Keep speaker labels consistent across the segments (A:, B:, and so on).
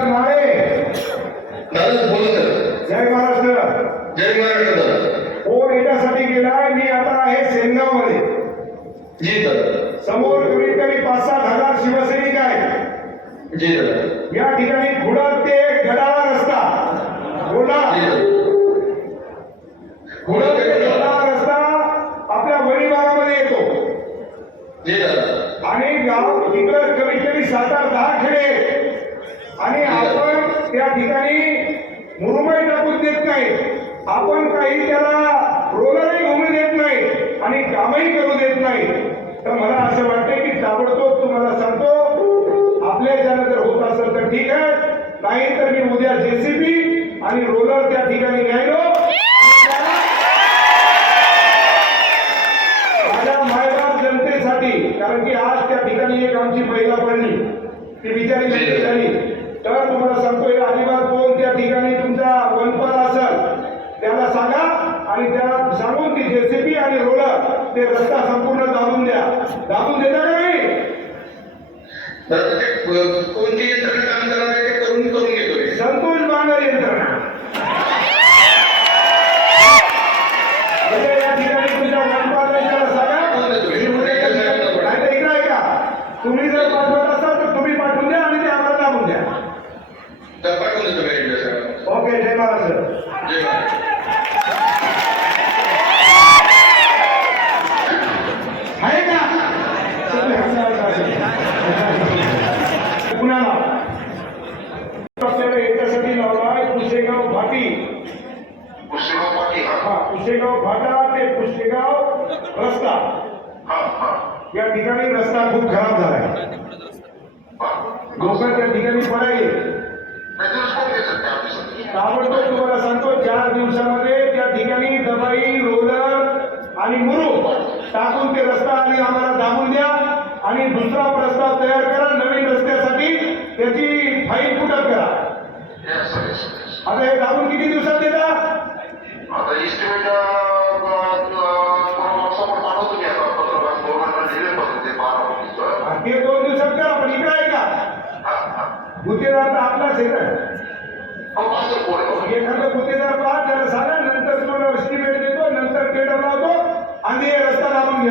A: नमस्कार माळे
B: दादा बोला सर
A: जय महाराष्ट्र.
B: जय महाराष्ट्र. दादा
A: फोन याच्यासाठी केलाय मी आता आहे सेनगावमध्ये
B: जी दादा
A: समोर कमीत कमी पाच सात हजार शिवसैनिक आहेत.
B: जी दादा
A: या ठिकाणी खुडक ते गडाळा रस्ता.
B: दादा
A: खुडक ते गडाळा रस्ता आपल्या वणीबागामध्ये येतो.
B: जी दादा
A: आणि गाव तिकडं कमीत कमी सात आठ दहा खेडे आहेत. आणि आपण त्या ठिकाणी मुरुमई टाकून देत नाही. आपण काही त्याला रोलरही घुमू देत नाही आणि कामही करू देत नाही. तर मला असं वाटतं की ताबडतोब तुम्हाला सांगतो आपल्या ज्यानं जर होत असेल तर ठीक आहे. नाही तर मी उद्या जेसीबी आणि रोलर त्या ठिकाणी न्यायलो. माझ्या मायबाप जनतेसाठी कारण की आज त्या ठिकाणी एक आमची महिला पडली. ती बिचारी. झाली तर तुम्हाला सांगतो हे अजिबात कोण त्या ठिकाणी तुमचा वनपाल असेल त्याला सांगा आणि त्याला सांगून ती जेसीबी आणि रोलर ते रस्ता संपूर्ण दाबून द्या. दाबून देता का नाही?
B: कोणती यंत्रणा काम करणार आहे ते करून करून घेतो मी.
A: संतोष बांगर यंत्रणा. म्हणजे या ठिकाणी तुमच्या वनपाल त्याला सांगा मी उद्या त्या ठिकाणी- नाही तर इकडं ऐका तुम्ही जर पाठवत असाल तर तुम्ही पाठवून द्या आणि ते आम्हाला दाबून द्या
B: तर पाठवून देतो मी ऍड्रेस सर
A: ओके जय महाराष्ट्र
B: जय महाराष्ट्र
A: आहे का कुणाला आपल्याला याच्यासाठी लावलाय पुशेगाव भाटी
B: पुष्यगाव पाटील
A: हा। पुशेगाव भाटा ते पुशेगाव रस्ता
B: हा। हा।
A: या ठिकाणी रस्ता खूप खराब झालाय लोक त्या ठिकाणी पडायले ताबडतोब तुम्हाला सांगतो चार दिवसामध्ये त्या ठिकाणी दबाई रोलर आणि मुरुम टाकून ते रस्ता आणि आम्हाला दाबून द्या. आणि दुसरा प्रस्ताव तयार करा नवीन रस्त्यासाठी. त्याची फाईल फुटत करा. आता हे दाबून किती दिवसात
B: पत्र ते
A: दोन दिवसात करा पण इकडे आहे का गुत्तेदार तर आपलाच आहे ना. एखादं गुत्तेदार पहा त्याला सांगा नंतर तुम्हाला एस्टिमेट देतो नंतर टेंडर लावतो आणि हे रस्ता दाबून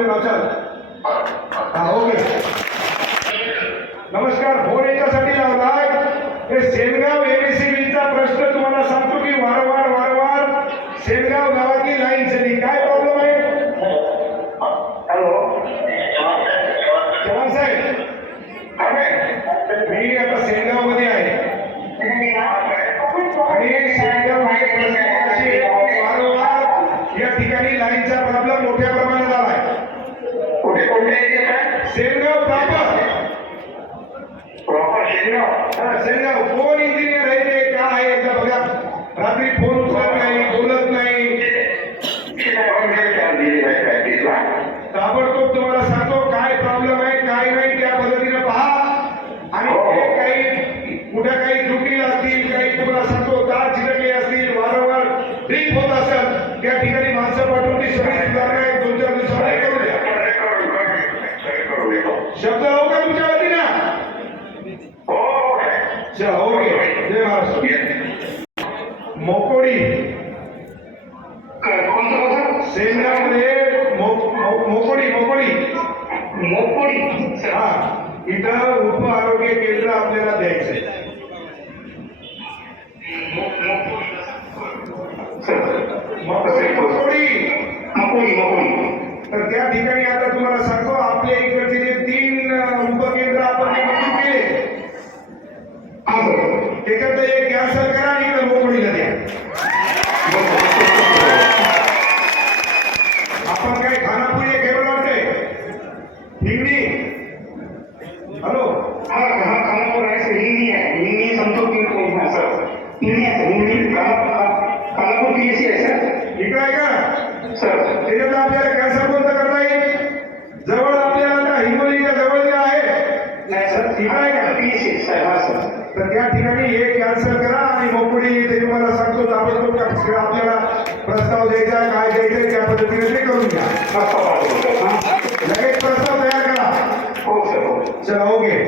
A: लाईनचा प्रॉब्लेम मोठ्या प्रमाणात आलाय
B: कुठे कुठे
A: प्रॉपर
B: प्रॉपर शेगाव
A: हा, कोण इंजिनियर आहे ते? काय आहे? एकदा बघा. रात्री फोन उचलत नाही बोलत नाही. ताबडतोब तुम्हाला सांगतो काय प्रॉब्लेम आहे काय नाही त्या पद्धतीने पहा. आणि जे काही कुठे काही त्रुटी असतील काही तुम्हाला सांगतो तार चिटकले असतील वारंवार ड्रिप होत असेल त्या ठिकाणी माणसं पाठवून ती सगळी सुधारणा एक दोन चार दिवसामध्ये करू द्या शब्द लावू का तुमच्या वतीनं चला ओके जय महाराष्ट्र मोकोडी सेनगावमध्ये मो- मो- मोकोडी मोकोडी हा इथं तर त्या ठिकाणी आता तुम्हाला सांगतो आपल्या इकडचे जे तीन अ, उपकेंद्र आपण जे मंजूर केले त्याच्यात एक कॅन्सल करा आणि इकडे मोकोडीला द्या. आपण काय खानापुरी केवळ वाटते हिंगणी? हॅलो? इकडे आहे का त्याच्यात आपल्याला कॅन्सर कोणतं करता येईल जवळ आपल्याला आता हिंगोलीच्या जवळ जे आहे ठीक आहे का तर त्या ठिकाणी हे कॅन्सल करा आणि मोकळी ते तुम्हाला सांगतो ताबडतोब आपल्याला प्रस्ताव द्यायचा काय द्यायचं त्या पद्धतीने ते करून घ्या लगेच प्रस्ताव तयार करा चला ओके